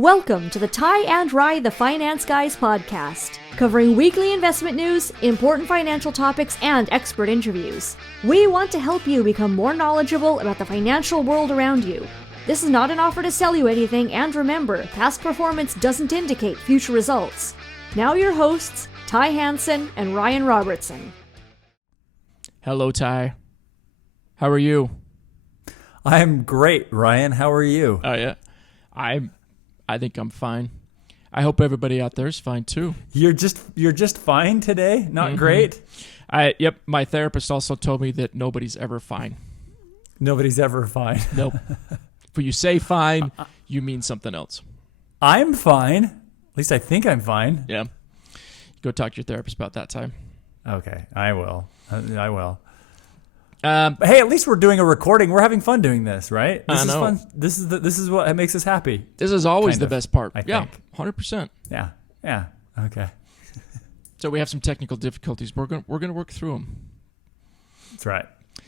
Welcome to the Ty and Rye the Finance Guys podcast, covering weekly investment news, important financial topics, and expert interviews. We want to help you become more knowledgeable about the financial world around you. This is not an offer to sell you anything, and remember, past performance doesn't indicate future results. Now your hosts, Ty Hansen and Ryan Robertson. Hello, Ty. How are you? I'm great, Ryan. How are you? Oh, yeah. I think I'm fine. I hope everybody out there is fine too. You're just fine today? Not great? Yep. My therapist also told me that nobody's ever fine. Nobody's ever fine. Nope. When you say fine, you mean something else. I'm fine. At least I think I'm fine. Yeah. Go talk to your therapist about that time. Okay, I will. I will. Hey, at least we're doing a recording. We're having fun doing this, right? This is fun. This is what makes us happy. This is always Kind the of, best part. I Yeah, think. 100%. Yeah. Okay. So we have some technical difficulties. We're gonna work through them. That's right.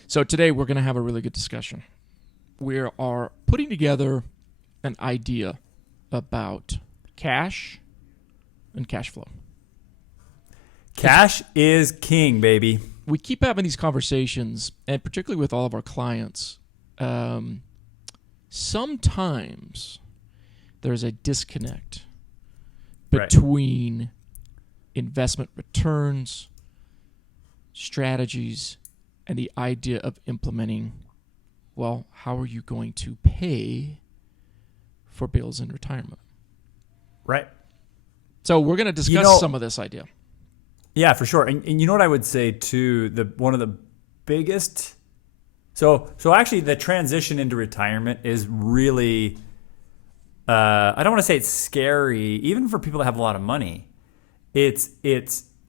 So today we're gonna have a really good discussion. We are putting together an idea about cash and cash flow. Cash is king, baby. We keep having these conversations, and particularly with all of our clients, sometimes there's a disconnect between investment returns, strategies, and the idea of implementing, well, how are you going to pay for bills in retirement? Right. So we're going to discuss some of this idea. Yeah, for sure. And you know what I would say too, one of the biggest so actually the transition into retirement is really I don't want to say it's scary, even for people that have a lot of money. It's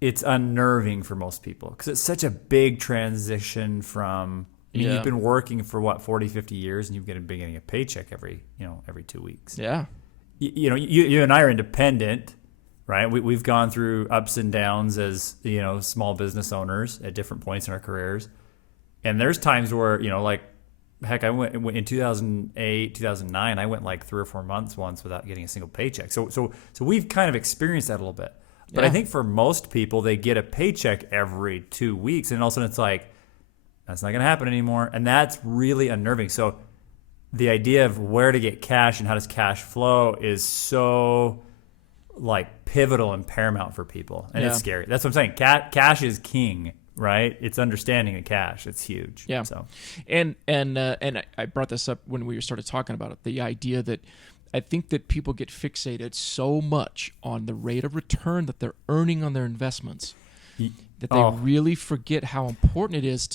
unnerving for most people because it's such a big transition from you've been working for 40, 50 years and you've been getting a paycheck every 2 weeks. Yeah. You and I are independent. Right, we've gone through ups and downs as small business owners at different points in our careers, and there's times where heck, I went in 2008, 2009. I went like 3 or 4 months once without getting a single paycheck. So we've kind of experienced that a little bit. But I think for most people, they get a paycheck every 2 weeks, and all of a sudden it's like that's not going to happen anymore, and that's really unnerving. So the idea of where to get cash and how does cash flow is so pivotal and paramount for people, and it's scary. That's what I'm saying. Cash is king, right? It's understanding the cash. It's huge. Yeah. So, and I brought this up when we started talking about it. The idea that I think that people get fixated so much on the rate of return that they're earning on their investments that they really forget how important it is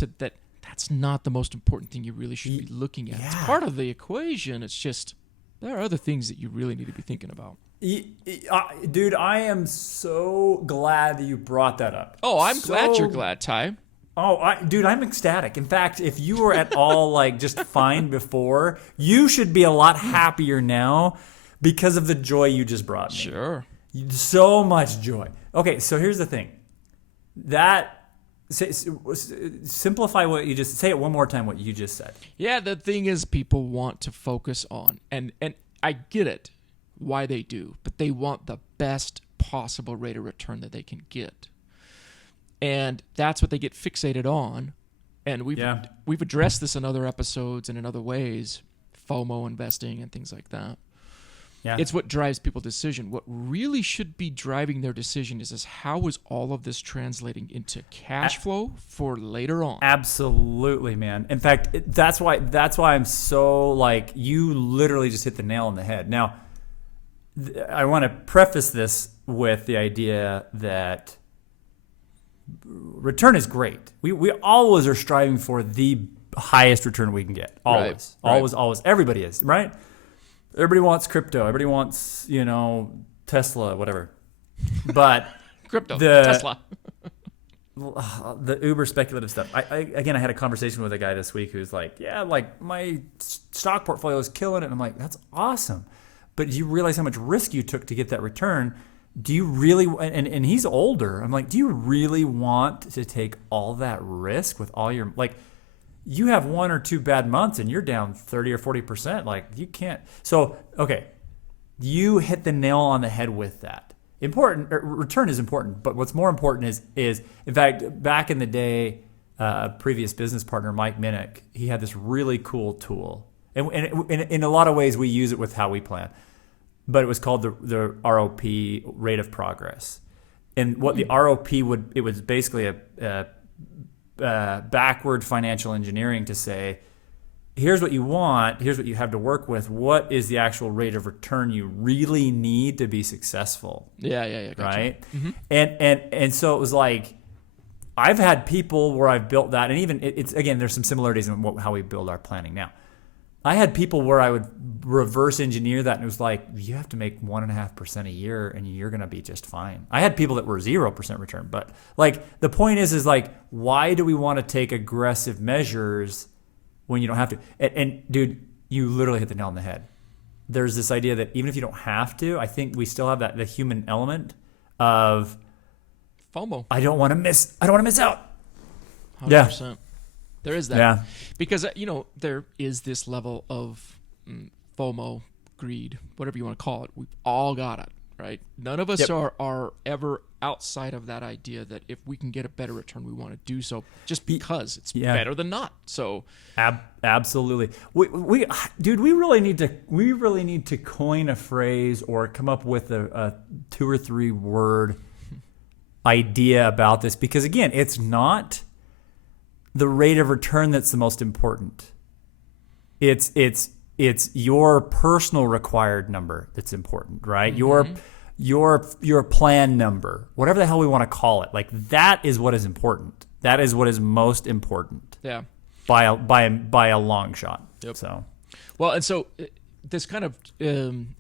that's not the most important thing you really should be looking at. Yeah. It's part of the equation. It's just there are other things that you really need to be thinking about. Dude, I am so glad that you brought that up. Oh, I'm glad you're glad, Ty. Dude, I'm ecstatic. In fact, if you were at all just fine before, you should be a lot happier now because of the joy you just brought me. Sure. So much joy. Okay, so here's the thing. Simplify what you just say it one more time. What you just said. Yeah, the thing is, people want to focus on, and I get it. Why they do, but they want the best possible rate of return that they can get, and that's what they get fixated on. And we've addressed this in other episodes and in other ways, FOMO investing and things like that. Yeah, it's what drives people's decision. What really should be driving their decision is how is all of this translating into cash flow for later on? Absolutely, man. In fact, that's why I'm so you literally just hit the nail on the head. Now, I want to preface this with the idea that return is great. We always are striving for the highest return we can get. Always. Right. Always. Everybody is, right? Everybody wants crypto. Everybody wants, Tesla, whatever. But crypto, Tesla. The uber speculative stuff. I had a conversation with a guy this week who's my stock portfolio is killing it. And I'm like, that's awesome. But do you realize how much risk you took to get that return? Do you really, and he's older. I'm like, do you really want to take all that risk with all your, you have 1 or 2 bad months and you're down 30 or 40%. You can't. So, okay. You hit the nail on the head with that. Return is important, but what's more important is in fact, back in the day, a previous business partner, Mike Minnick, he had this really cool tool. And in a lot of ways, we use it with how we plan. But it was called the ROP, rate of progress. And what the ROP it was basically a backward financial engineering to say, here's what you want, here's what you have to work with. What is the actual rate of return you really need to be successful? Yeah. Gotcha. Right? Mm-hmm. And so it was like, I've had people where I've built that, and even it's again, there's some similarities in how we build our planning now. I had people where I would reverse engineer that, and it was like, you have to make 1.5% a year, and you're going to be just fine. I had people that were 0% return, but like the point is like, why do we want to take aggressive measures when you don't have to? And dude, you literally hit the nail on the head. There's this idea that even if you don't have to, I think we still have the human element of FOMO. I don't want to miss out. 100%. Yeah. There is that. Yeah. Because, there is this level of FOMO, greed, whatever you want to call it. We've all got it, right? None of us are ever outside of that idea that if we can get a better return, we want to do so just because it's better than not. So absolutely. We really need to coin a phrase or come up with a 2 or 3 word idea about this, because again, it's not the rate of return that's the most important. It's your personal required number that's important, right? Mm-hmm. Your plan number, whatever the hell we want to call it. Like, that is what is important. That is what is most important. Yeah. By a long shot. Yep. So, well, and so this kind of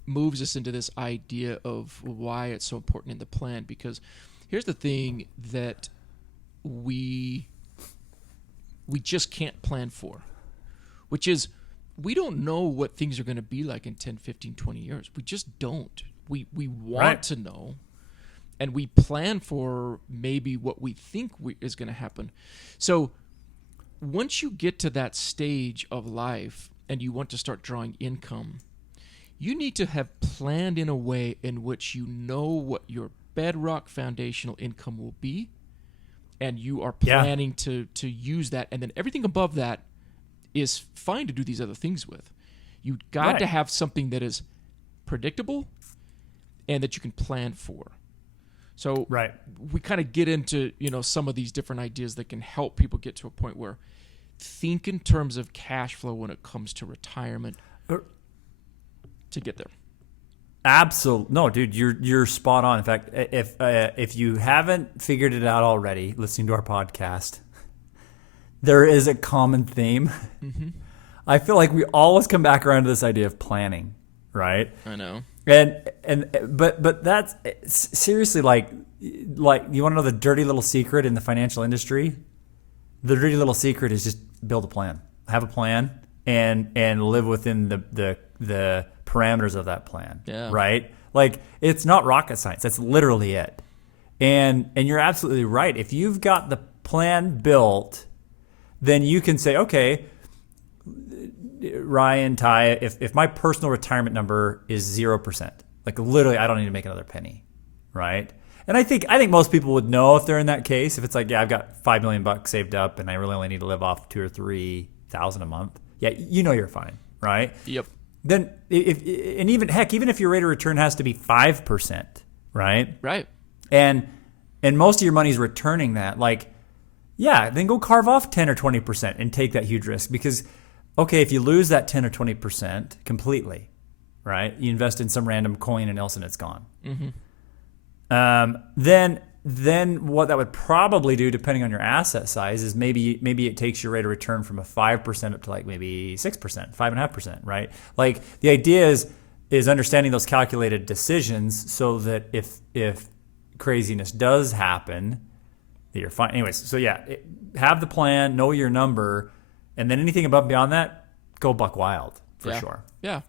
moves us into this idea of why it's so important in the plan, because here's the thing that we just can't plan for, which is we don't know what things are going to be like in 10, 15, 20 years. We just don't. We want to know, and we plan for maybe what we think is going to happen. So once you get to that stage of life and you want to start drawing income, you need to have planned in a way in which you know what your bedrock foundational income will be, and you are planning to use that, and then everything above that is fine to do these other things with. You got to have something that is predictable and that you can plan for. So we kind of get into some of these different ideas that can help people get to a point where think in terms of cash flow when it comes to retirement to get there. Absolutely. No, dude, you're spot on. In fact, if you haven't figured it out already, listening to our podcast, there is a common theme. Mm-hmm. I feel like we always come back around to this idea of planning, right? I know. But that's seriously, like you want to know the dirty little secret in the financial industry? The dirty little secret is just build a plan. Have a plan and live within the parameters of that plan. Yeah. Right? Like, it's not rocket science. That's literally it. And you're absolutely right. If you've got the plan built, then you can say, okay, Ryan, Ty, if my personal retirement number is 0%, like literally I don't need to make another penny, right? And I think most people would know if they're in that case. If it's like, yeah, I've got $5 million saved up and I really only need to live off 2,000 or 3,000 a month. Yeah, you're fine, right? Yep. Then even if your rate of return has to be 5%, right? Right. And most of your money's returning that, like, yeah, then go carve off 10 or 20% and take that huge risk, because okay, if you lose that 10 or 20% completely, right? You invest in some random coin and else and it's gone. Mm-hmm. Then what that would probably do, depending on your asset size, is maybe it takes your rate of return from a 5% up to like maybe 6%, 5.5%, right? Like, the idea is understanding those calculated decisions so that if craziness does happen, that you're fine. Anyways, so yeah, have the plan, know your number. And then anything above and beyond that, go buck wild for sure. Yeah.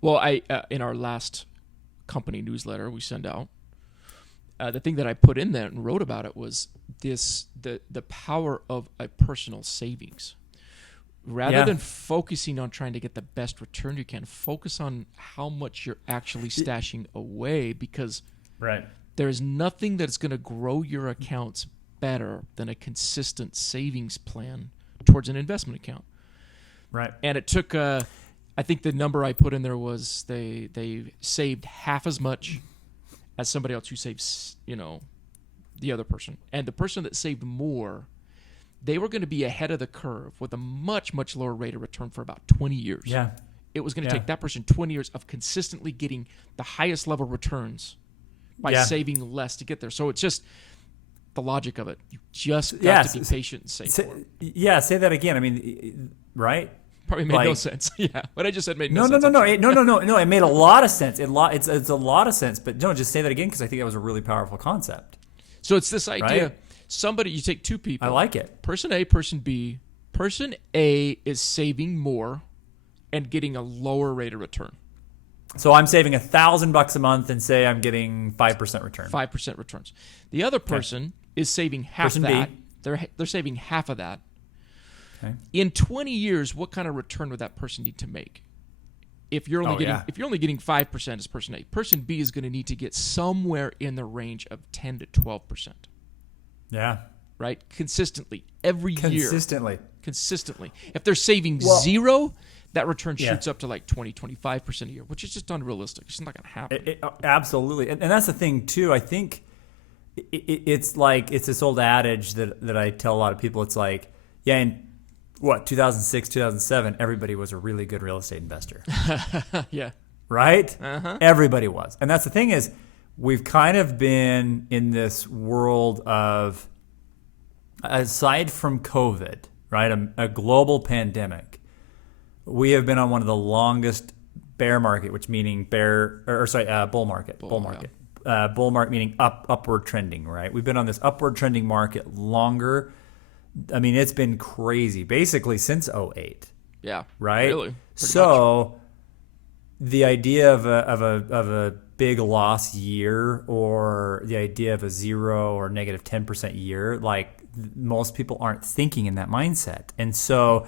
Well, I in our last company newsletter we send out, the thing that I put in there and wrote about it was the power of a personal savings. rather than focusing on trying to get the best return you can, focus on how much you're actually stashing away, because there is nothing that's going to grow your accounts better than a consistent savings plan towards an investment account. Right. And it took, I think the number I put in there was they saved half as much as somebody else who saves, the other person. And the person that saved more, they were going to be ahead of the curve with a much, much lower rate of return for about 20 years. Yeah. It was going to take that person 20 years of consistently getting the highest level returns by saving less to get there. So it's just the logic of it. You just got to be patient and save more. Yeah, say that again. I mean, right? Probably made no sense. Yeah, what I just said made no sense. No. It made a lot of sense. It's a lot of sense. But no, just say that again, because I think that was a really powerful concept. So it's this idea. Right? You take two people. I like it. Person A, person B. Person A is saving more and getting a lower rate of return. So I'm saving $1,000 a month and say I'm getting 5% return. 5% returns. The other person is saving half that. B. They're saving half of that. Okay. In 20 years, what kind of return would that person need to make? If you're only getting 5% as person A, person B is going to need to get somewhere in the range of 10 to 12%. Yeah. Right? Consistently. Every year. Consistently. If they're saving zero, that return shoots up to like 20, 25% a year, which is just unrealistic. It's not going to happen. Absolutely. And that's the thing, too. I think it's this old adage that I tell a lot of people. It's like, in 2006, 2007, everybody was a really good real estate investor. Yeah. Right? Uh-huh. Everybody was. And that's the thing is, we've kind of been in this world of, aside from COVID, right, a global pandemic, we have been on one of the longest bear market, which meaning bull market. Bull market meaning upward trending, right? We've been on this upward trending market longer. I mean, it's been crazy, basically since 2008. Yeah. Right? Really? So the idea of a big loss year, or the idea of a 0 or negative 10% year, like, most people aren't thinking in that mindset. And so,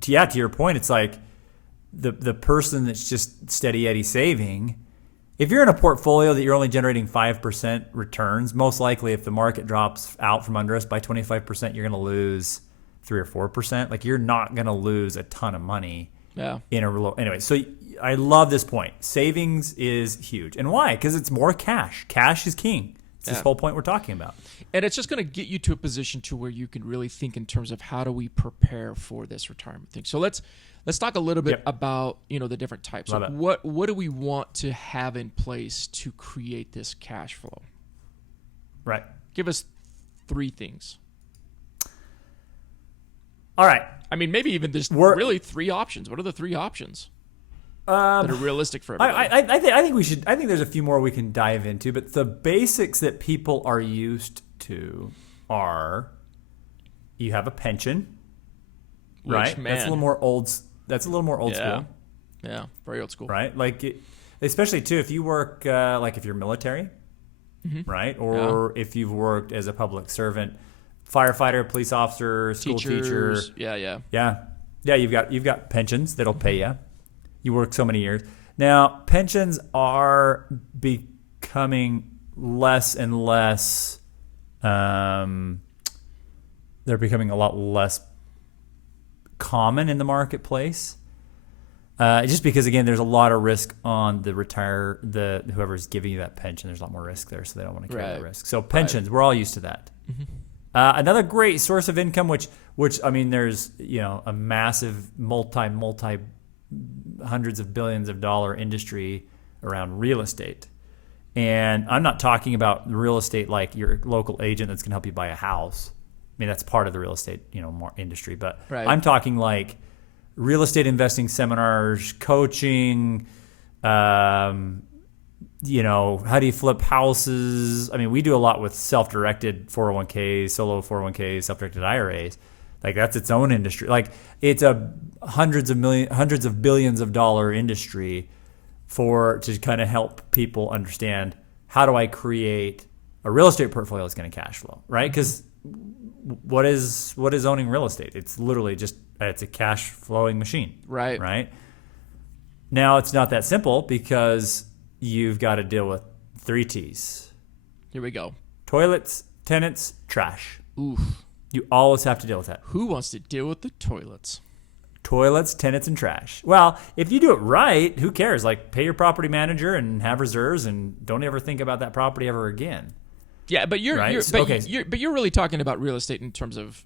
to your point, it's like the person that's just steady Eddie saving, if you're in a portfolio that you're only generating 5% returns, most likely if the market drops out from under us by 25%, you're going to lose 3 or 4%. Like, you're not going to lose a ton of money. Yeah. Anyway, so I love this point. Savings is huge. And why? Because it's more cash. Cash is king. It's this whole point we're talking about. And it's just going to get you to a position to where you can really think in terms of how do we prepare for this retirement thing. So let's talk a little bit about, the different types. Love it. What do we want to have in place to create this cash flow? Right. Give us 3 things. All right. I mean, maybe even there's really 3 options. What are the 3 options that are realistic for everybody? I think there's a few more we can dive into, but the basics that people are used to are, you have a pension, right? Man. That's a little more old school. Yeah, very old school. Right? Like, especially too, if you work, like if you're military, right? Or if you've worked as a public servant, firefighter, police officer, school teacher. Yeah, you've got pensions that'll pay you. You work so many years. Now, pensions are becoming less and less, they're becoming a lot less common in the marketplace. Just because, again, there's a lot of risk on whoever's giving you that pension. There's a lot more risk there, so they don't want to carry the risk. So pensions, we're all used to that. Mm-hmm. Another great source of income, which I mean, there's a massive multi hundreds of billions of dollar industry around real estate, and I'm not talking about real estate like your local agent that's going to help you buy a house. I mean, that's part of the real estate more industry, but I'm talking like real estate investing seminars, coaching. How do you flip houses? I mean, we do a lot with self-directed 401ks, solo 401ks, self-directed IRAs. Like, that's its own industry. Like, it's a hundreds of billions of dollar industry to kind of help people understand, how do I create a real estate portfolio that's going to cash flow, right? Because what is owning real estate? It's literally just it's a cash flowing machine. Right. Now it's not that simple because you've got to deal with 3 T's. Here we go. Toilets, tenants, trash. Oof. You always have to deal with that. Who wants to deal with the toilets? Toilets, tenants, and trash. Well, if you do it right, who cares? Like, pay your property manager and have reserves, and don't ever think about that property ever again. Yeah, but you're really talking about real estate in terms of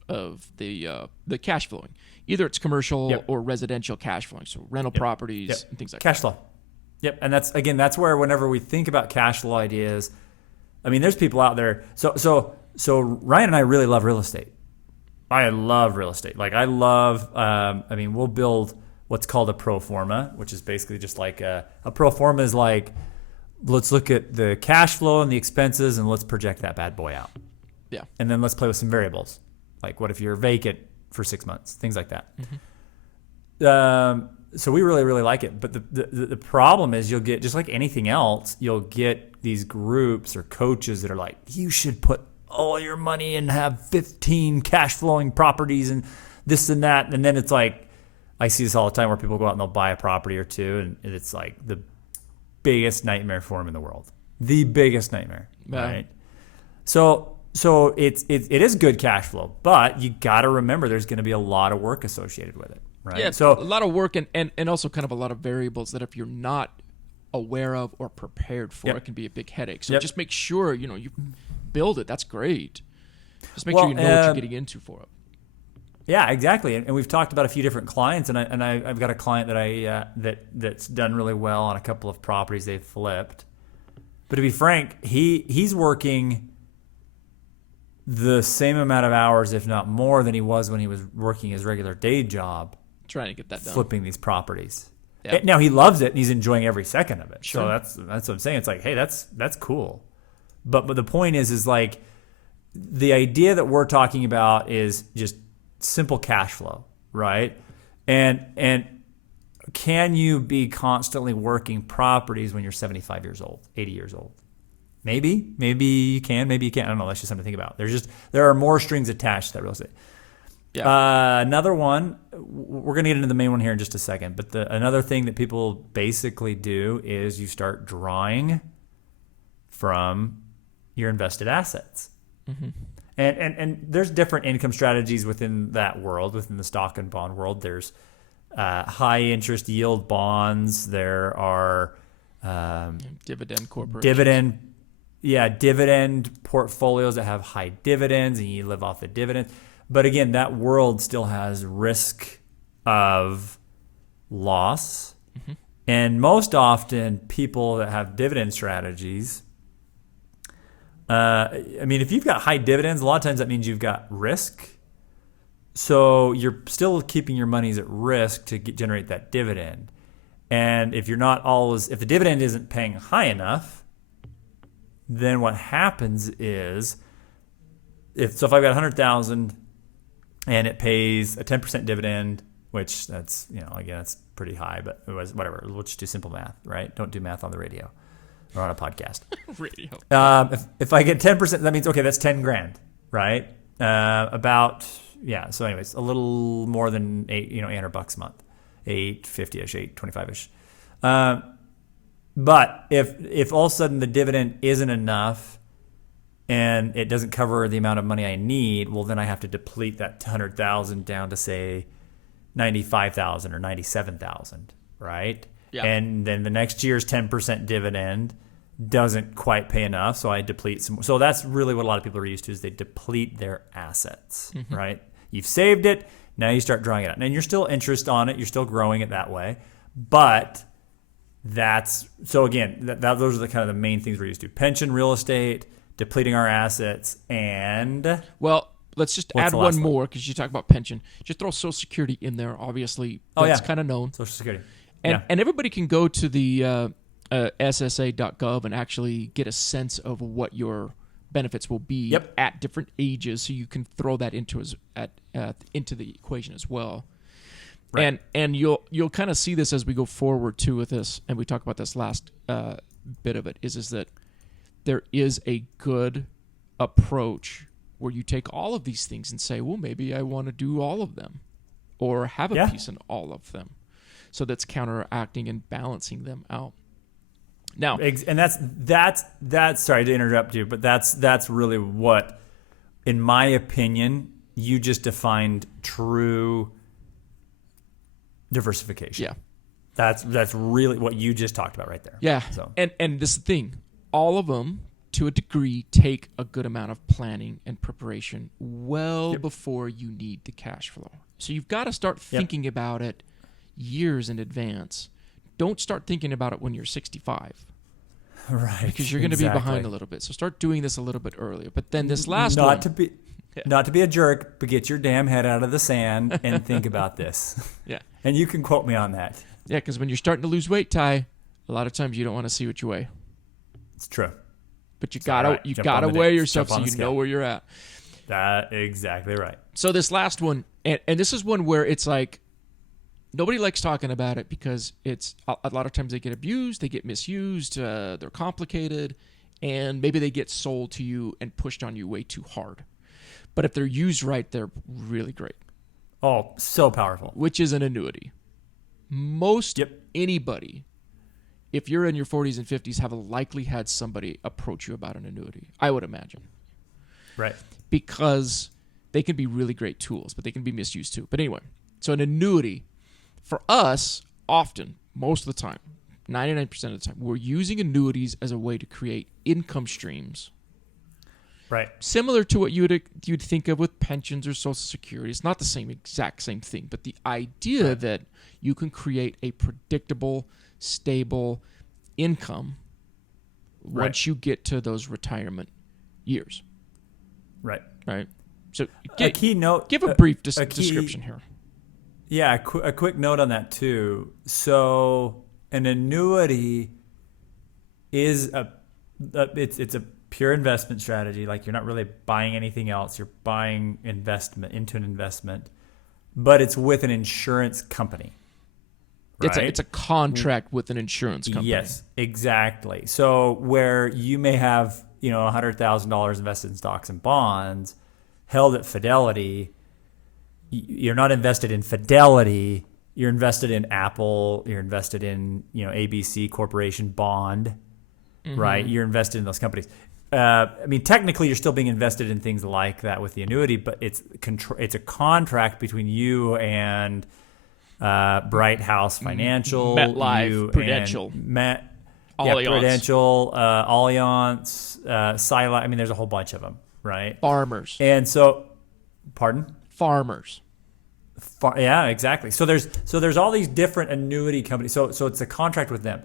the cash flowing. Either it's commercial or residential cash flowing, so rental properties and things like cash that. Flow. Yep, and that's where whenever we think about cash flow ideas, I mean, there's people out there. So Ryan and I really love real estate. I love real estate. Like, I love. We'll build what's called a pro forma, which is basically just like a pro forma is like, let's look at the cash flow and the expenses and let's project that bad boy out. Yeah. And then let's play with some variables. Like, what if you're vacant for 6 months? Things like that. Mm-hmm. So we really, really like it. But the problem is you'll get, just like anything else, you'll get these groups or coaches that are like, you should put all your money and have 15 cash flowing properties and this and that. And then it's like, I see this all the time where people go out and they'll buy a property or two, and it's like the biggest nightmare for them in the world. The biggest nightmare. Right. So it is good cash flow, but you got to remember there's going to be a lot of work associated with it. Right. Yeah. So a lot of work and also kind of a lot of variables that if you're not aware of or prepared for, it can be a big headache. So just make sure, you build it. That's great. Just make sure you know what you're getting into for it. Yeah, exactly. And we've talked about a few different clients, and I've got a client that that's done really well on a couple of properties they've flipped. But to be frank, he's working the same amount of hours, if not more, than he was when he was working his regular day job, trying to get that done, flipping these properties. Yeah. Now he loves it and he's enjoying every second of it. Sure. So that's what I'm saying. It's like, hey, that's cool. But the point is like the idea that we're talking about is just simple cash flow, right? And can you be constantly working properties when you're 75 years old, 80 years old? Maybe you can, maybe you can't. I don't know. That's just something to think about. There are more strings attached to that real estate. Yeah. Another one, we're going to get into the main one here in just a second, but another thing that people basically do is you start drawing from your invested assets. Mm-hmm. And there's different income strategies within that world, within the stock and bond world. There's high interest yield bonds. There are dividend corporations. Dividend portfolios that have high dividends and you live off the dividends. But again, that world still has risk of loss. Mm-hmm. And most often people that have dividend strategies, if you've got high dividends, a lot of times that means you've got risk. So you're still keeping your monies at risk to generate that dividend. And if the dividend isn't paying high enough, then what happens is, if I've got 100,000 and it pays a 10% dividend, which that's, again, that's pretty high, but it was whatever. We'll just do simple math, right? Don't do math on the radio or on a podcast. Radio. If I get 10%, that means, okay, that's 10 grand, right? So anyways, a little more than $800 a month, $850-ish, $825-ish. But if all of a sudden the dividend isn't enough and it doesn't cover the amount of money I need, well, then I have to deplete that 100,000 down to say 95,000 or 97,000, right? Yeah. And then the next year's 10% dividend doesn't quite pay enough, so I deplete some. So that's really what a lot of people are used to, is they deplete their assets, mm-hmm. right? You've saved it, now you start drawing it out. And you're still interest on it, you're still growing it that way. But those are the kind of the main things we're used to. Pension, real estate, depleting our assets, and... Well, let's just add one more, because you talk about pension. Just throw Social Security in there, obviously. That's kind of known. Social Security. And everybody can go to the ssa.gov and actually get a sense of what your benefits will be at different ages, so you can throw that into the equation as well. Right. And you'll kind of see this as we go forward too with this, and we talk about this last bit of it, is that there is a good approach where you take all of these things and say, well, maybe I want to do all of them or have a piece in all of them. So that's counteracting and balancing them out. Now, and that's sorry to interrupt you, but that's really what, in my opinion, you just defined true diversification. Yeah. That's really what you just talked about right there. Yeah. So. And this is the thing, all of them, to a degree, take a good amount of planning and preparation before you need the cash flow. So you've got to start thinking about it years in advance. Don't start thinking about it when you're 65. Right. Because you're going to be behind a little bit. So start doing this a little bit earlier. But then this last one. Not to be a jerk, but get your damn head out of the sand and think about this. Yeah. And you can quote me on that. Yeah, because when you're starting to lose weight, Ty, a lot of times you don't want to see what you weigh. It's true. But you gotta weigh yourself so you know where you're at. That's exactly right. So this last one, and this is one where it's like nobody likes talking about it because it's a lot of times they get abused, they get misused, they're complicated, and maybe they get sold to you and pushed on you way too hard. But if they're used right, they're really great. Oh, so powerful. Which is an annuity. Most anybody, if you're in your 40s and 50s, have likely had somebody approach you about an annuity, I would imagine. Right. Because they can be really great tools, but they can be misused too. But anyway, so an annuity, for us, often, most of the time, 99% of the time, we're using annuities as a way to create income streams. Right. Similar to what you'd think of with pensions or Social Security. It's not the exact same thing, but the idea that you can create a predictable, stable income once you get to those retirement years. Right. Right. So a key note. Give a brief description here. Yeah, a quick note on that too. So an annuity is it's a pure investment strategy. Like, you're not really buying anything else. You're buying investment into an investment, but it's with an insurance company. Right? It's a contract with an insurance company. Yes, exactly. So where you may have, $100,000 invested in stocks and bonds held at Fidelity, you're not invested in Fidelity. You're invested in Apple. You're invested in, ABC Corporation bond, right? You're invested in those companies. Technically, you're still being invested in things like that with the annuity, but it's a contract between you and Bright House Financial, MetLife, Prudential, Allianz. Prudential, Allianz, Sila. There's a whole bunch of them, right? Farmers. And so, pardon? Farmers. Yeah, exactly. So there's all these different annuity companies. So it's a contract with them.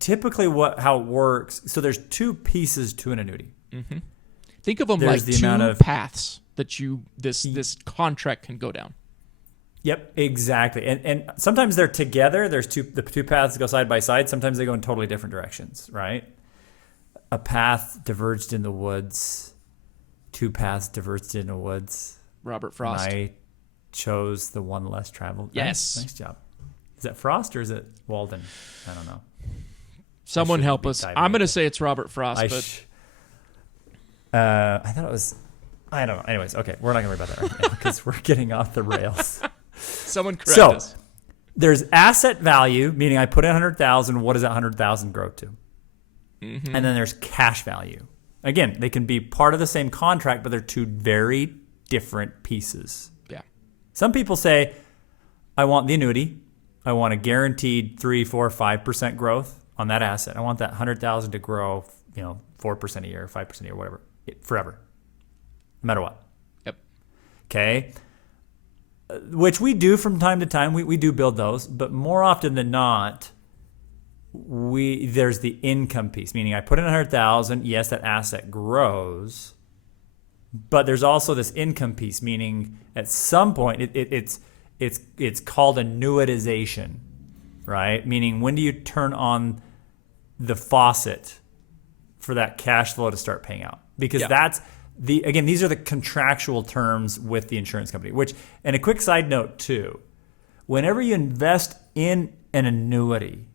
Typically, how it works. So there's two pieces to an annuity. Mm-hmm. Think of them like two paths that this contract can go down. Yep, exactly. And sometimes they're together. There's the two paths go side by side. Sometimes they go in totally different directions. Right? A path diverged in the woods. Two paths diverged in the woods. Robert Frost. And I chose the one less traveled. Yes. Nice job. Is that Frost or is it Walden? I don't know. Someone help us. I'm going to say it's Robert Frost, I thought it was. I don't know. Anyways, okay, we're not going to worry about that right now because we're getting off the rails. Someone correct us. So there's asset value, meaning I put in 100,000. What does that 100,000 grow to? Mm-hmm. And then there's cash value. Again, they can be part of the same contract, but they're two very different pieces. Yeah. Some people say, I want the annuity. I want a guaranteed 3, 4, 5% growth on that asset. I want that 100,000 to grow, 4% a year, 5% a year, whatever, forever, no matter what. Yep. Okay. Which we do from time to time. We do build those, but more often than not, there's the income piece, meaning I put in 100,000. Yes, that asset grows, but there's also this income piece, meaning at some point it's called annuitization, right? Meaning, when do you turn on the faucet for that cash flow to start paying out? Because that's these are the contractual terms with the insurance company. And a quick side note too, whenever you invest in an annuity,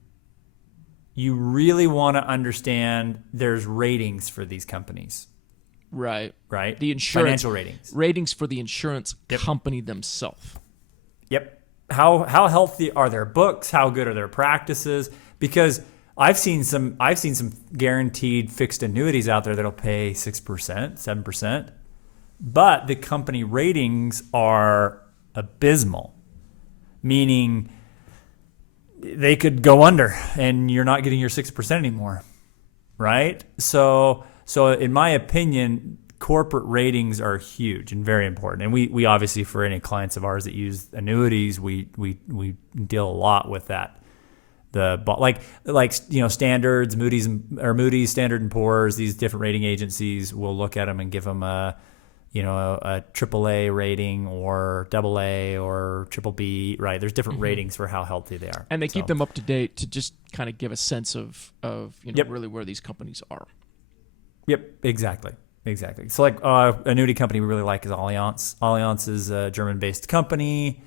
you really want to understand there's ratings for these companies. Right. Right. The insurance financial ratings. Ratings for the insurance company themselves. Yep. How healthy are their books? How good are their practices? Because I've seen some guaranteed fixed annuities out there that'll pay 6%, 7%, but the company ratings are abysmal, meaning they could go under and you're not getting your 6% anymore, right? So in my opinion, corporate ratings are huge and very important. And we obviously, for any clients of ours that use annuities, we deal a lot with that. Standards, Moody's, Standard and Poor's, these different rating agencies will look at them and give them a AAA rating or AA or triple B, right? There's different ratings for how healthy they are. And they keep them up to date to just kind of give a sense of really where these companies are. Yep, exactly. So annuity company we really like is Allianz. Allianz is a German-based company.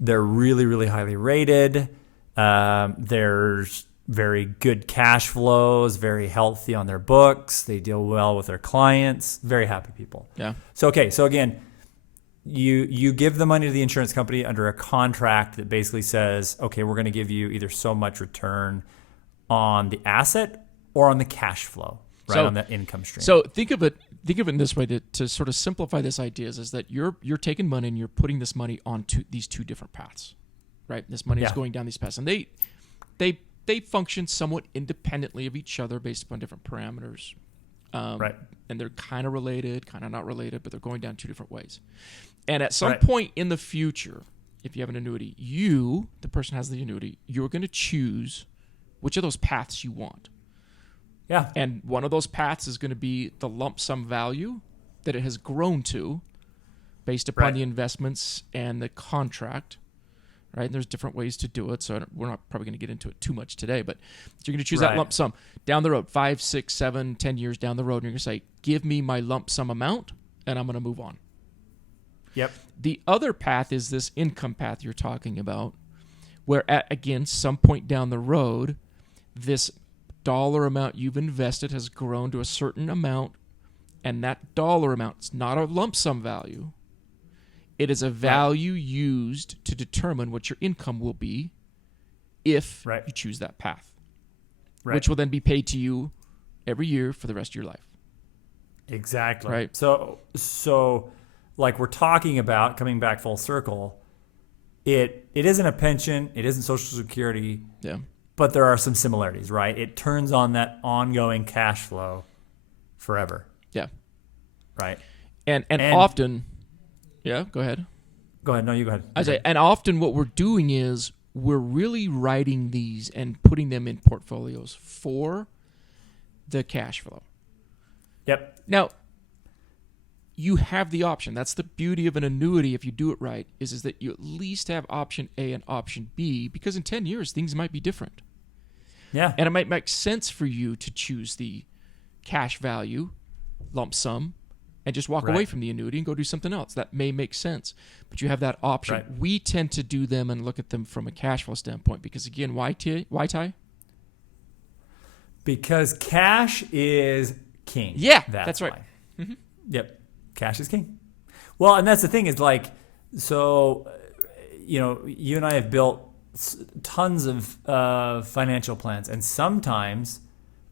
They're really, really highly rated. There's very good cash flows, very healthy on their books. They deal well with their clients. Very happy people. Yeah. So again, you give the money to the insurance company under a contract that basically says, okay, we're going to give you either so much return on the asset or on the cash flow, right? On the income stream. So think of it in this way to sort of simplify this idea is that you're taking money and you're putting this money on these two different paths, right? This money is going down these paths, and they function somewhat independently of each other based upon different parameters. Right. And they're kind of related, kind of not related, but they're going down two different ways. And at some point in the future, if you have an annuity, the person has the annuity, you're going to choose which of those paths you want. Yeah. And one of those paths is going to be the lump sum value that it has grown to based upon the investments and the contract. Right, and there's different ways to do it, so we're not probably going to get into it too much today, but you're going to choose that lump sum down the road, 5, 6, 7, 10 years down the road, and you're going to say, give me my lump sum amount, and I'm going to move on. Yep. The other path is this income path you're talking about, where at, again, some point down the road, this dollar amount you've invested has grown to a certain amount, and that dollar amount is not a lump sum value. It is a value used to determine what your income will be if you choose that path, which will then be paid to you every year for the rest of your life. Exactly. Right. So like we're talking about, coming back full circle, it isn't a pension, it isn't Social Security, but there are some similarities, right? It turns on that ongoing cash flow forever. Yeah. Right. And often... Yeah, go ahead. Go ahead. No, you go ahead. And often what we're doing is we're really writing these and putting them in portfolios for the cash flow. Yep. Now, you have the option. That's the beauty of an annuity if you do it right, is that you at least have option A and option B, because in 10 years, things might be different. Yeah. And it might make sense for you to choose the cash value, lump sum, and just walk away from the annuity and go do something else. That may make sense, but you have that option. Right. We tend to do them and look at them from a cash flow standpoint because, again, why, Ty? Because cash is king. Yeah, that's right. Mm-hmm. Yep, cash is king. Well, and that's the thing is you and I have built tons of financial plans, and sometimes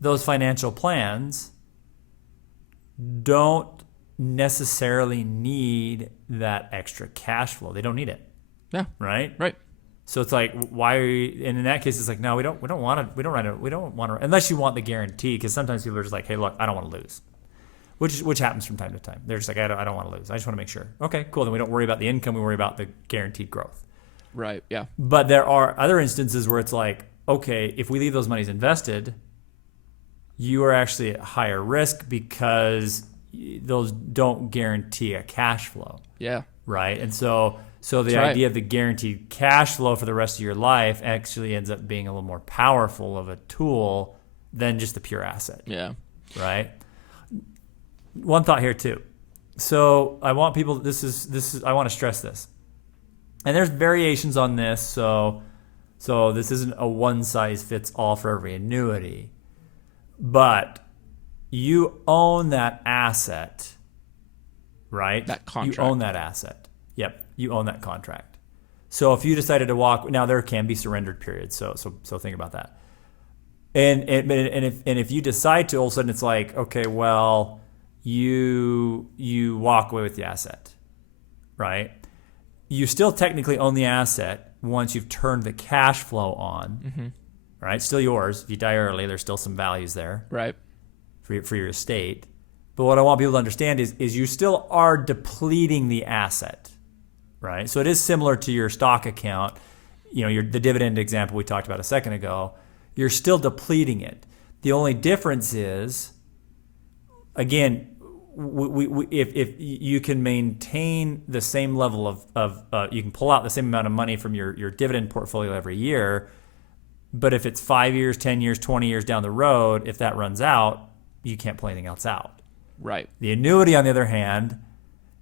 those financial plans don't necessarily need that extra cash flow. They don't need it. Yeah. Right. So it's like, why are you? And in that case, it's like, no, we don't want to, unless you want the guarantee. Because sometimes people are just like, hey, look, I don't want to lose, which happens from time to time. They're just like, I don't want to lose. I just want to make sure. Okay, cool. Then we don't worry about the income. We worry about the guaranteed growth. Right. Yeah. But there are other instances where it's like, okay, if we leave those monies invested, you are actually at higher risk because those don't guarantee a cash flow. Yeah. Right. And so the idea of the guaranteed cash flow for the rest of your life actually ends up being a little more powerful of a tool than just the pure asset. Yeah. Right. One thought here too. So I want people, I want to stress this. And there's variations on this. So this isn't a one size fits all for every annuity, but you own that asset, right? That contract. You own that asset. Yep, you own that contract. So if you decided to walk, now there can be surrendered periods. So think about that. And if you decide to, all of a sudden it's like, okay, well, you walk away with the asset, right? You still technically own the asset once you've turned the cash flow on, right? Still yours. If you die early, there's still some values there, Right. for your estate. But what I want people to understand is you still are depleting the asset, right? So it is similar to your stock account. The dividend example we talked about a second ago. You're still depleting it. The only difference is, again, if you can maintain the same level of you can pull out the same amount of money from your dividend portfolio every year, but if it's 5 years, 10 years, 20 years down the road, if that runs out, you can't pull anything else out. Right. The annuity, on the other hand,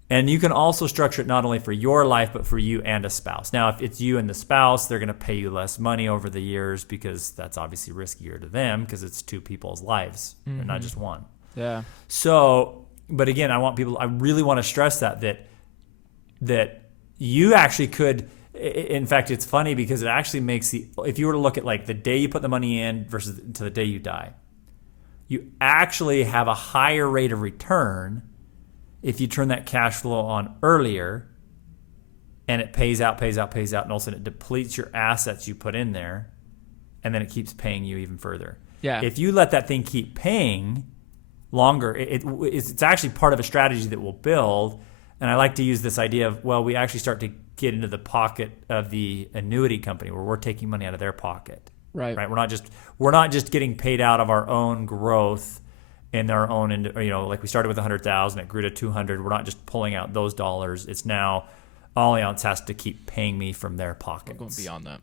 and you can also structure it not only for your life, but for you and a spouse. Now, if it's you and the spouse, they're going to pay you less money over the years because that's obviously riskier to them because it's two people's lives and not just one. Yeah. So, but again, I really want to stress that you actually could, in fact, it's funny because it actually makes if you were to look at like the day you put the money in versus to the day you die, you actually have a higher rate of return if you turn that cash flow on earlier and it pays out, and all of a sudden it depletes your assets you put in there, and then it keeps paying you even further. Yeah. If you let that thing keep paying longer, it's actually part of a strategy that we'll build. And I like to use this idea of, well, we actually start to get into the pocket of the annuity company where we're taking money out of their pocket. Right. We're not just getting paid out of our own growth in our own, like we started with 100,000, it grew to 200. We're not just pulling out those dollars. It's now Allianz has to keep paying me from their pockets. We're going beyond that.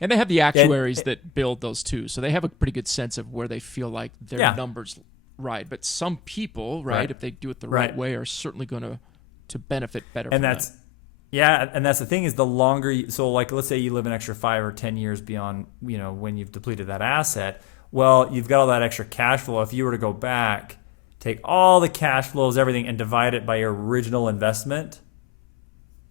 And they have the actuaries that build those too. So they have a pretty good sense of where they feel like their numbers right. But some people, right, if they do it the right way, are certainly going to benefit better from that. Yeah, and that's the thing is the longer so like let's say you live an extra 5 or 10 years beyond, when you've depleted that asset, well, you've got all that extra cash flow. If you were to go back, take all the cash flows, everything, and divide it by your original investment,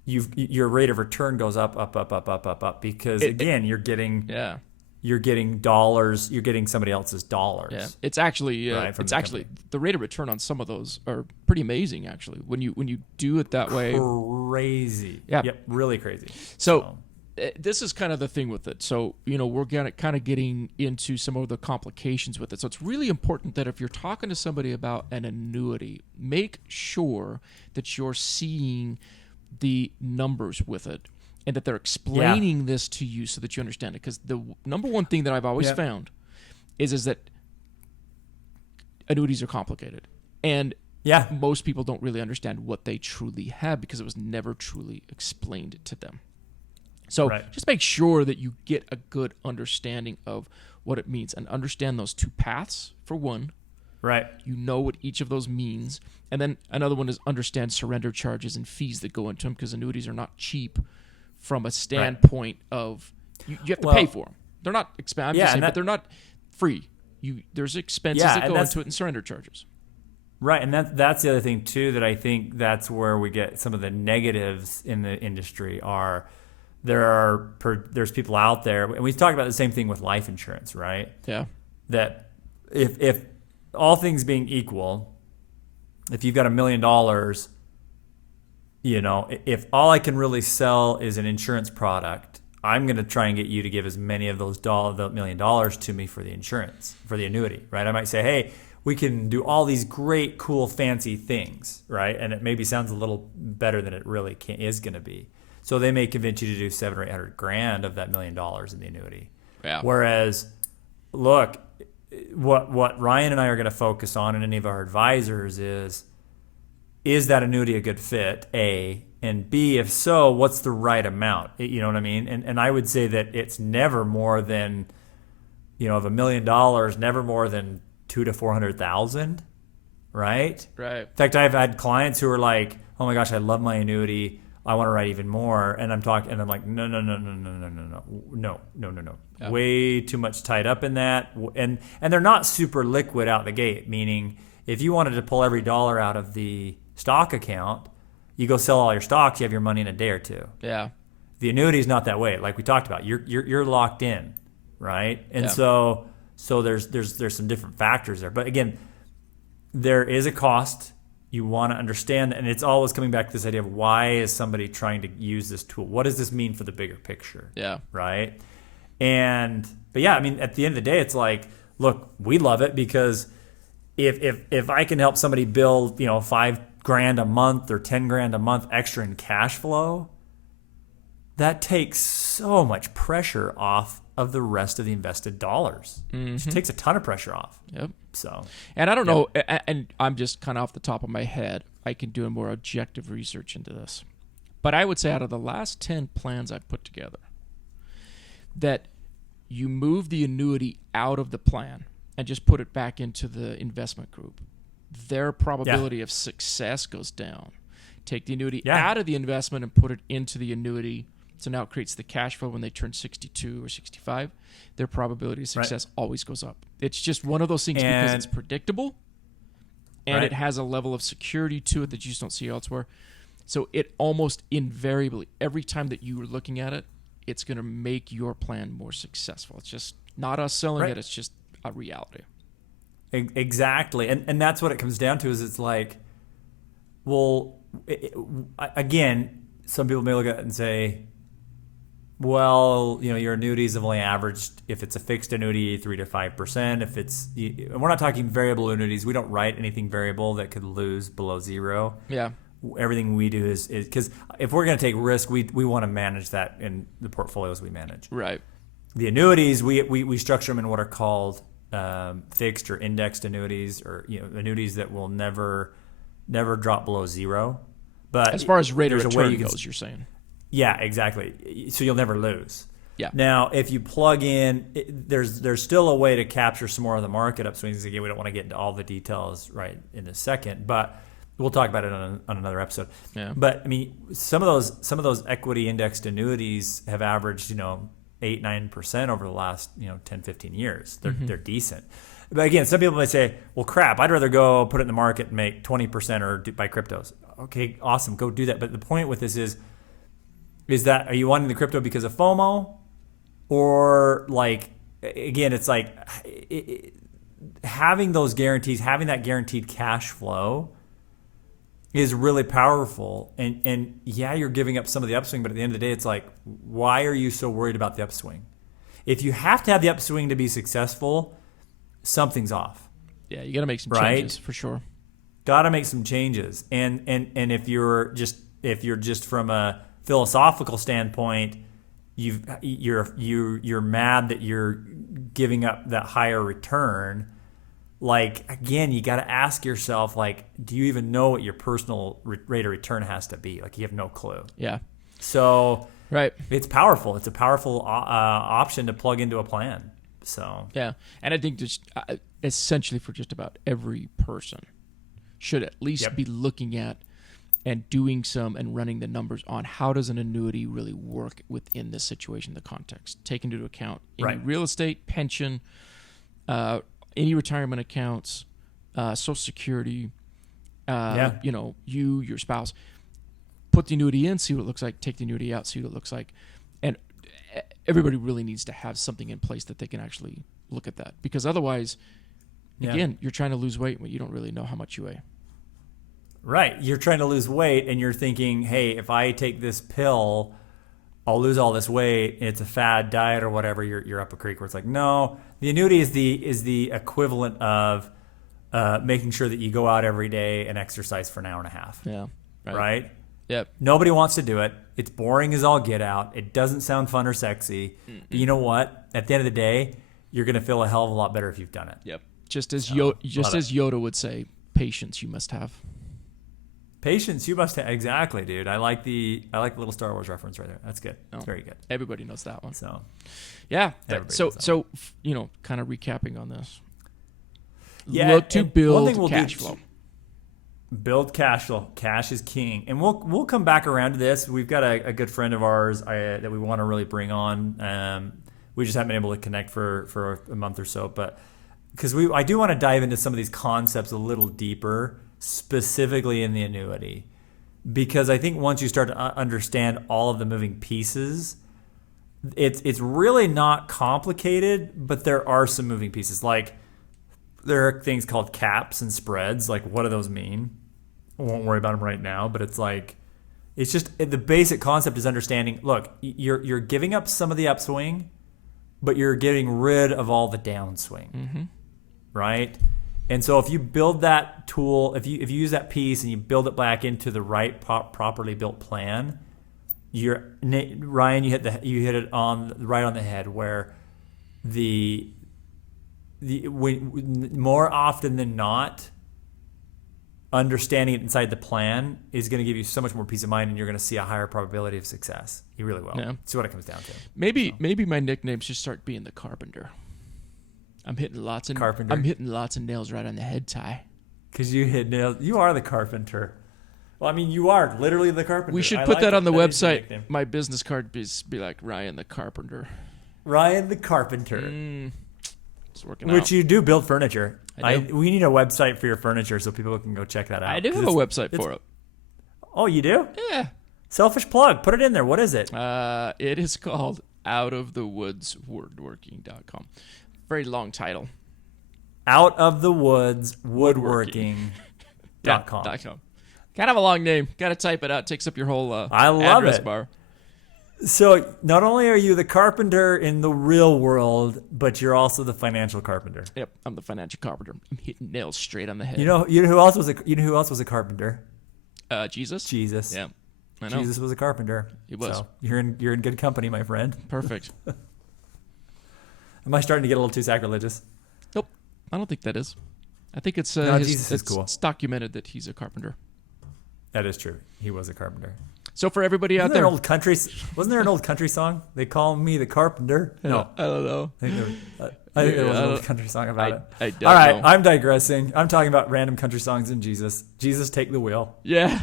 your rate of return goes up because again, you're getting dollars, you're getting somebody else's dollars. Yeah, it's actually the rate of return on some of those are pretty amazing. Actually, when you do it that way, crazy. Yeah, yep, really crazy. So this is kind of the thing with it. So we're kind of getting into some of the complications with it. So it's really important that if you're talking to somebody about an annuity, make sure that you're seeing the numbers with it, and that they're explaining this to you so that you understand it. Because the number one thing that I've always found is that annuities are complicated. And most people don't really understand what they truly have because it was never truly explained to them. So just make sure that you get a good understanding of what it means and understand those two paths, for one. Right. You know what each of those means. And then another one is understand surrender charges and fees that go into them, because annuities are not cheap from a standpoint of you have to pay for them. They're not expensive, but they're not free. There's expenses that go into it and surrender charges. Right, and that's the other thing too, that I think that's where we get some of the negatives in the industry are there's people out there, and we talk about the same thing with life insurance, right? Yeah. That if all things being equal, if you've got $1 million, if all I can really sell is an insurance product, I'm going to try and get you to give as many of those the $1 million to me for the insurance, for the annuity, right? I might say, hey, we can do all these great, cool, fancy things, right? And it maybe sounds a little better than it really is going to be. So they may convince you to do $700,000 or $800,000 of that $1 million in the annuity. Yeah. Whereas, look, what Ryan and I are going to focus on, and any of our advisors, is that annuity a good fit, A, and B, if so, what's the right amount? You know what I mean? And I would say that it's never more than, of $1 million, never more than $200,000 to $400,000, right? Right. In fact, I've had clients who are like, oh my gosh, I love my annuity. I want to write even more. And I'm talking, and I'm like, no. Yeah. Way too much tied up in that. And they're not super liquid out the gate, meaning if you wanted to pull every dollar out of the stock account, you go sell all your stocks, you have your money in a day or two. Yeah. The annuity is not that way. Like we talked about, you're locked in, right? And so there's some different factors there. But again, there is a cost. You want to understand, and it's always coming back to this idea of why is somebody trying to use this tool? What does this mean for the bigger picture? Yeah. Right. But yeah, I mean, at the end of the day, it's like, look, we love it because if I can help somebody build, $5,000 a month or $10,000 a month extra in cash flow, that takes so much pressure off of the rest of the invested dollars. It takes a ton of pressure off. Yep. So, and I don't know, and I'm just kind of off the top of my head, I can do a more objective research into this. But I would say out of the last 10 plans I've put together, that you move the annuity out of the plan and just put it back into the investment group, their probability of success goes down. Take the annuity out of the investment and put it into the annuity. So now it creates the cash flow when they turn 62 or 65. Their probability of success always goes up. It's just one of those things because it's predictable and it has a level of security to it that you just don't see elsewhere. So it almost invariably, every time that you are looking at it, it's going to make your plan more successful. It's just not us selling it. It's just a reality. Exactly. And that's what it comes down to is it's like, well, again, some people may look at it and say, well, your annuities have only averaged, if it's a fixed annuity, 3 to 5%. If it's, and we're not talking variable annuities. We don't write anything variable that could lose below zero. Yeah. Everything we do is because if we're going to take risk, we want to manage that in the portfolios we manage. Right. The annuities, we structure them in what are called fixed or indexed annuities, or annuities that will never drop below zero. But as far as rate of return goes, you're saying. Yeah, exactly. So you'll never lose. Yeah. Now, if you plug in, there's still a way to capture some more of the market upswings. Again, we don't want to get into all the details right in a second, but we'll talk about it on another episode. Yeah. But I mean, some of those equity indexed annuities have averaged 8-9% over the last 10, 15 years. They're decent. But again, some people might say, well, crap, I'd rather go put it in the market and make 20% or buy cryptos. Okay, awesome, go do that. But the point with this is that, are you wanting the crypto because of FOMO? Or again, it's like having those guarantees, having that guaranteed cash flow is really powerful. And yeah, you're giving up some of the upswing, but at the end of the day, it's like, why are you so worried about the upswing? If you have to have the upswing to be successful, something's off. Yeah, you got to make some changes for sure. Got to make some changes. And if you're just from a philosophical standpoint, you're mad that you're giving up that higher return. Again, you got to ask yourself, do you even know what your personal rate of return has to be? You have no clue. Yeah. So it's powerful. It's a powerful option to plug into a plan. So yeah, and I think just essentially for just about every person should at least be looking at and doing some and running the numbers on how does an annuity really work within this situation, the context, taking into account any real estate, pension, any retirement accounts, Social Security, your spouse. Put the annuity in, see what it looks like. Take the annuity out, see what it looks like. And everybody really needs to have something in place that they can actually look at that. Because otherwise, again, you're trying to lose weight when you don't really know how much you weigh. Right. You're trying to lose weight and you're thinking, hey, if I take this pill, I'll lose all this weight. It's a fad diet or whatever. You're up a creek where it's like, no, the annuity is the equivalent of making sure that you go out every day and exercise for an hour and a half. Yeah. Right? Yep. Nobody wants to do it. It's boring as all get out. It doesn't sound fun or sexy. But you know what? At the end of the day, you're going to feel a hell of a lot better if you've done it. Yep. Just as Yoda would say, patience you must have. Patience you must have. Exactly, dude. I like the little Star Wars reference right there. That's good. It's very good. Everybody knows that one. So, yeah. So kind of recapping on this. Yeah. Look to build cash flow. Build cash flow. Cash is king. And we'll come back around to this. We've got a good friend of ours that we want to really bring on. We just haven't been able to connect for a month or so. But because I do want to dive into some of these concepts a little deeper, specifically in the annuity. Because I think once you start to understand all of the moving pieces, it's really not complicated, but there are some moving pieces. Like there are things called caps and spreads. Like what do those mean? I won't worry about them right now, but it's just the basic concept is understanding. Look, you're giving up some of the upswing, but you're getting rid of all the downswing, right? And so if you build that tool, if you use that piece and you build it back into the right properly built plan, Ryan, you hit it right on the head. Where more often than not, understanding it inside the plan is going to give you so much more peace of mind, and you're going to see a higher probability of success. You really will. Yeah. That's what it comes down to. Maybe my nickname should start being the Carpenter. I'm hitting lots of nails right on the head, Ty. Because you hit nails. You are the Carpenter. Well, I mean, you are literally the Carpenter. We should put that on the website. My business card be like Ryan the Carpenter. Ryan the Carpenter. It's working out. Which you do build furniture. I do. We need a website for your furniture so people can go check that out. I do have a website for it. Oh, you do? Yeah. Selfish plug. Put it in there. What is it? It is called outofthewoodswoodworking.com. Very long title. Outofthewoodswoodworking.com. Kind of a long name. Got to type it out. Takes up your whole I love address it. bar. So not only are you the carpenter in the real world, but you're also the financial carpenter. Yep, I'm the financial carpenter. I'm hitting nails straight on the head. You know who else was a carpenter? Jesus. Jesus. Yeah, I know. Jesus was a carpenter. He was. So you're in good company, my friend. Perfect. Am I starting to get a little too sacrilegious? Nope, I don't think that is. I think it's Jesus is cool. It's documented that he's a carpenter. That is true. He was a carpenter. So for everybody out there, wasn't there an old country song? They call me the carpenter. No, I don't know. I think there was an old country song about it. I don't All right, know. I'm digressing. I'm talking about random country songs and Jesus. Jesus, take the wheel. Yeah.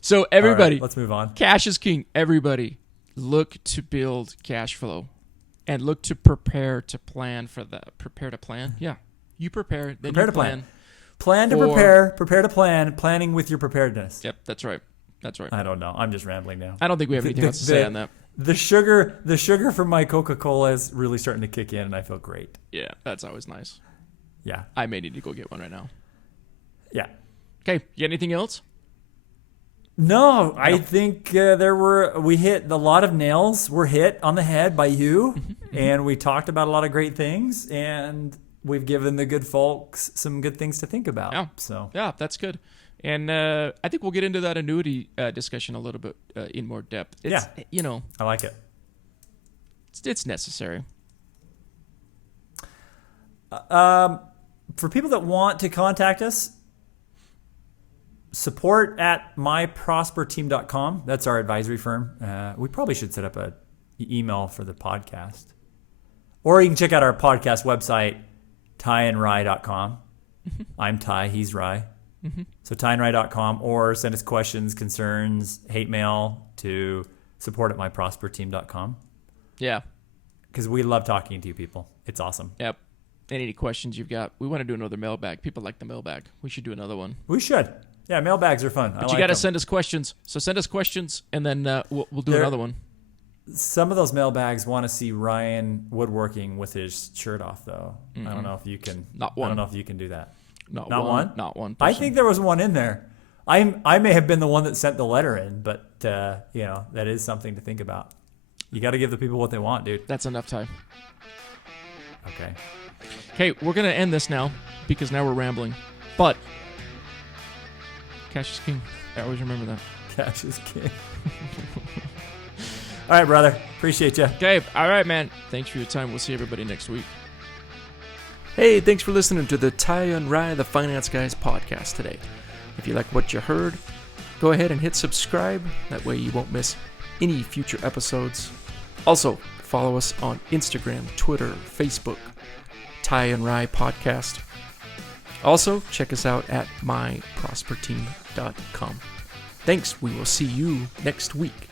So everybody, All right, let's move on. Cash is king. Everybody, look to build cash flow, and look to prepare to plan for that. Prepare to plan. Yeah, you prepare. Then Prepare you to plan. Plan to prepare. Prepare to plan. Planning with your preparedness. Yep, that's right. That's right. I don't know. I'm just rambling now. I don't think we have anything else to say on that. The sugar from my Coca-Cola is really starting to kick in, and I feel great. Yeah, that's always nice. Yeah. I may need to go get one right now. Yeah. Okay, you got anything else? No, I think we hit a lot of nails were hit on the head by you, and we talked about a lot of great things, and we've given the good folks some good things to think about. Yeah. So yeah, that's good. And I think we'll get into that annuity discussion a little bit in more depth. It's, I like it. It's necessary. For people that want to contact us, support at myprosperteam.com. That's our advisory firm. We probably should set up an email for the podcast. Or you can check out our podcast website, tyandrye.com. I'm Ty, he's Rye. So tyandrye.com, or send us questions, concerns, hate mail to support at myprosperteam.com. Yeah. Because we love talking to you people. It's awesome. Yep. Any questions you've got? We want to do another mailbag. People like the mailbag. We should do another one. We should. Yeah, mailbags are fun. But you got to send us questions. So send us questions, and then we'll do another one. Some of those mailbags want to see Ryan woodworking with his shirt off, though. Mm-hmm. I don't know if you can. Not one. I don't know if you can do that. Not one? Not one. I think there was one in there. I may have been the one that sent the letter in, but that is something to think about. You got to give the people what they want, dude. That's enough time. Okay. Okay, we're gonna end this now because now we're rambling. But cash is king. I always remember that. Cash is king. All right, brother. Appreciate you. Okay. All right, man. Thanks for your time. We'll see everybody next week. Hey, thanks for listening to the Ty and Rye, the Finance Guys podcast today. If you like what you heard, go ahead and hit subscribe. That way you won't miss any future episodes. Also, follow us on Instagram, Twitter, Facebook, Ty and Rye podcast. Also, check us out at myprosperteam.com. Thanks. We will see you next week.